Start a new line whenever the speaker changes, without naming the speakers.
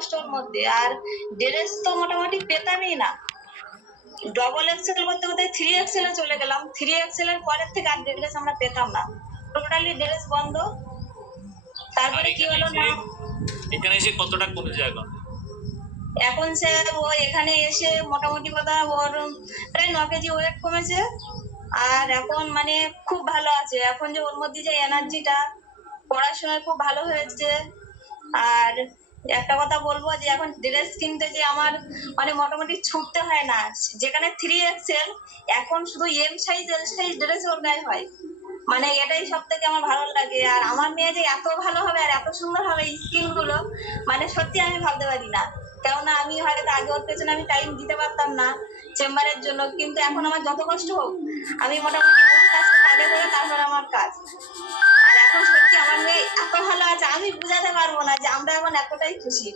কষ্টর মধ্যে আর ড্রেস তো মোটামুটি পেতামই না। ডবল এক্সেল করতে করতে থ্রি এক্সেলে চলে গেলাম। থ্রি এক্সেলের পরের থেকে আর ড্রেস আমরা পেতাম না। টোটালি ড্রেস বন্ধ। তারপরে কি হলো না?
এখানে এসে কতটা কমেছে এখন
এখন স্যার ও এখানে এসে মোটামুটি কথা ওর প্রায় ন কেজি ওয়েট কমেছে। আর এখন মানে খুব ভালো আছে। এখন যে ওর মধ্যে যে এনার্জিটা পড়াশোনায় খুব ভালো হয়েছে। আর একটা কথা বলব যে এখন ড্রেস কিনতে যে আমার মানে মোটামুটি ছুটতে হয় না। যেখানে থ্রি এক্সেল এখন শুধু M size L size dress ওর গায়ে হয়। মানে এটাই সব থেকে আমার ভালো লাগে। আর আমার মেয়ে যে এত ভালো হবে আর এত সুন্দর হবে স্কিনগুলো মানে সত্যি আমি ভাবতে পারি না। কেননা আমি হয়তো আগে ওর পেছনে আমি টাইম দিতে পারতাম না চেম্বারের জন্য, কিন্তু এখন আমার যত কষ্ট হোক, আমি মোটামুটি আগে করে তারপর আমার কাজ। আর এখন আছে আমি বুঝাতে পারব না যে আমরা এখন এতটাই খুশি।